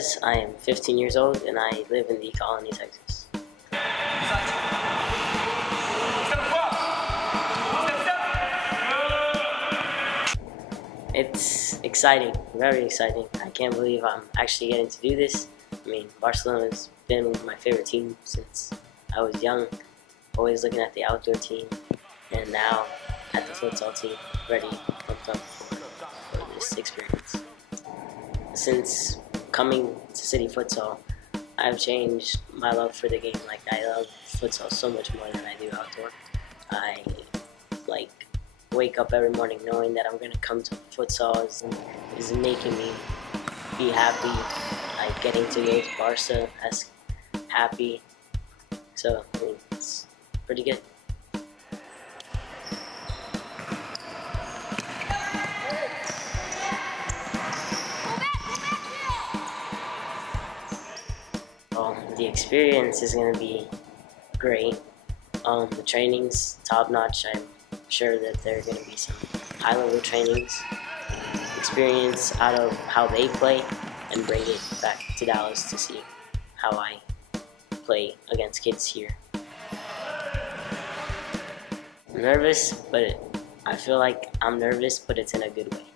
Lopez. I am 15 years old and I live in the Colony, Texas. It's exciting, very exciting. I can't believe I'm actually getting to do this. I mean, Barcelona's been my favorite team since I was young, always looking at the outdoor team, and now at the futsal team, ready, pumped up for this experience. Since coming to City Futsal, I've changed my love for the game. Like, I love futsal so much more than I do outdoor. I wake up every morning knowing that I'm going to come to futsal is making me be happy. Like, getting to go to Barca, that's happy. So, I mean, it's pretty good. The experience is going to be great. The training's top-notch. I'm sure that there are going to be some high-level trainings, experience out of how they play, and bring it back to Dallas to see how I play against kids here. I'm nervous, but I feel like I'm nervous, but it's in a good way.